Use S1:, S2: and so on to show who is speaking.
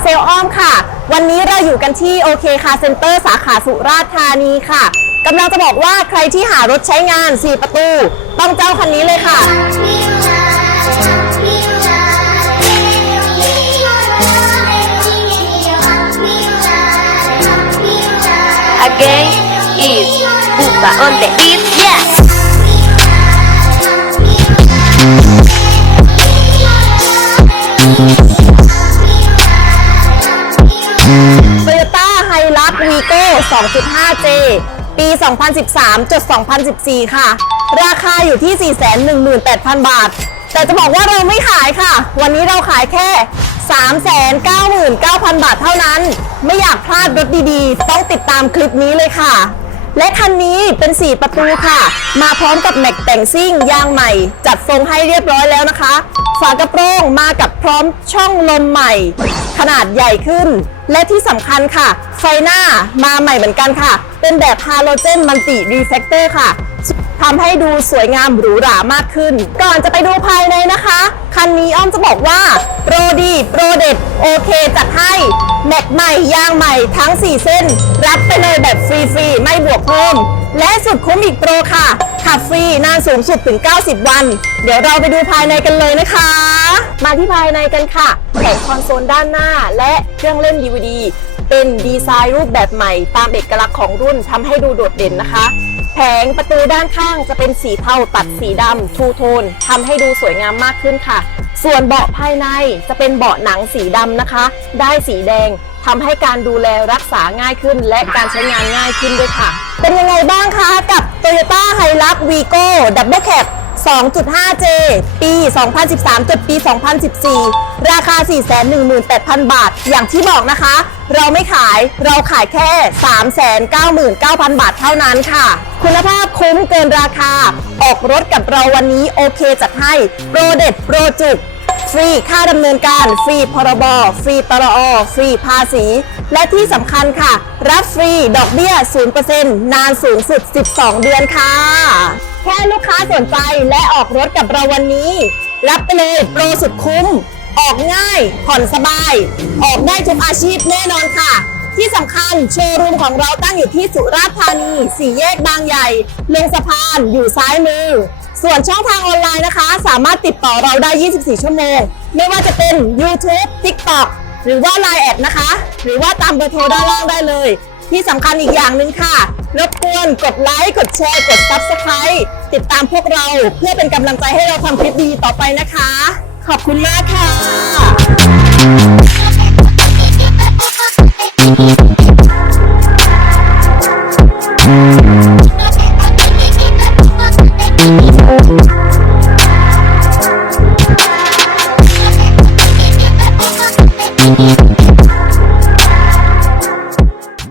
S1: เซลอ้อมค่ะ วันนี้เราอยู่กันที่โอเคคาเซ็นเตอร์สาขาสุราษฎร์ธานีค่ะกำลังจะบอกว่าใครที่หารถใช้งาน 4 ประตู ต้องเจ้าคันนี้เลยค่ะ
S2: Again is Buka on the beat, yes!
S1: 2.5J ปี 2013จด2014 ค่ะ ราคาอยู่ที่ 418,000 บาท แต่จะบอกว่าเราไม่ขายค่ะ วันนี้เราขายแค่ 399,000 บาทเท่านั้น ไม่อยากพลาดรถดีๆ ต้องติดตามคลิปนี้เลยค่ะ และคันนี้เป็น 4 ประตูค่ะ มาพร้อมกับแม็กแต่งซิ่งยางใหม่ จัดทรงให้เรียบร้อยแล้วนะคะ ฝากระโปรงมากับพร้อมช่องลมใหม่ ขนาดใหญ่ขึ้น และที่สำคัญค่ะ ไฟหน้ามาใหม่เหมือนกันค่ะ เป็นแบบฮาโลเจนมันติรีเฟกเตอร์ค่ะทำให้ดูสวยงามหรูหรามากขึ้น ก่อนจะไปดูภายในนะคะ คันนี้อ้อมจะบอกว่า โปรดีโปรเด็ดโอเคจัดให้ แม็กใหม่ยางใหม่ทั้ง 4 เส้น รับไป ฟรีไม่บวกเพิ่ม และสุดคุ้มอีกโปรค่ะ ขับฟรีนานสูงสุดถึง 90 วัน เดี๋ยวเราไปดูภายในกันเลยนะคะ มาที่ภายในกันค่ะแผงคอนโซลด้านหน้าและเครื่องเล่น DVD เป็นดีไซน์รูปแบบใหม่ ตามเอกลักษณ์ของรุ่นทำให้ดูโดดเด่นนะคะแผงประตูด้านข้างจะเป็นสีเทาตัดสีดำทูโทนทำให้ดูสวยงามมากขึ้นค่ะ ส่วนเบาะภายในจะเป็นเบาะหนังสีดำนะคะ ได้สีแดง ทำให้การดูแลรักษาง่ายขึ้น และการใช้งานง่ายขึ้นด้วยค่ะ เป็นยังไงบ้างคะกับ Toyota Hilux Vigo Double Cab 2.5J ปี 2013จดปี 2014 ราคา 418,000 บาท อย่างที่บอกนะคะ เราไม่ขาย เราขายแค่ 399,000 บาทเท่านั้นค่ะ คุณภาพคุ้มเกินราคา ออกรถกับเราวันนี้โอเคจัดให้ โปรเด็ดโปรจุก ฟรีค่าดำเนินการ ฟรีพรบ ฟรีตรอ ฟรีภาษี และที่สำคัญค่ะ รับฟรีดอกเบี้ย 0%นานสูงสุด 12 เดือนค่ะ แค่ลูกค้าสนใจและออกรถกับเราวันนี้ รับไปเลยโปรสุดคุ้ม ออกง่าย ผ่อนสบาย ออกได้ทุกอาชีพแน่นอนค่ะ ที่สำคัญโชว์รูมของเราตั้งอยู่ที่สุราษฎร์ธานีสี่แยกบางใหญ่ ลงสะพานอยู่ซ้ายมือ ส่วนช่องทางออนไลน์นะคะ สามารถติดต่อเราได้ 24 ชั่วโมง ไม่ว่าจะเป็น YouTube TikTok หรือว่า Line แอดนะคะ หรือว่าตามเบอร์โทรด้านล่างได้เลย ที่สำคัญอีกอย่างหนึ่งค่ะ รบกวนกดไลค์ กดแชร์ กด Subscribe ติดตามพวกเราเพื่อเป็นกำลังใจให้เราทำคลิปดีต่อไปนะคะ ขอบคุณมากค่ะ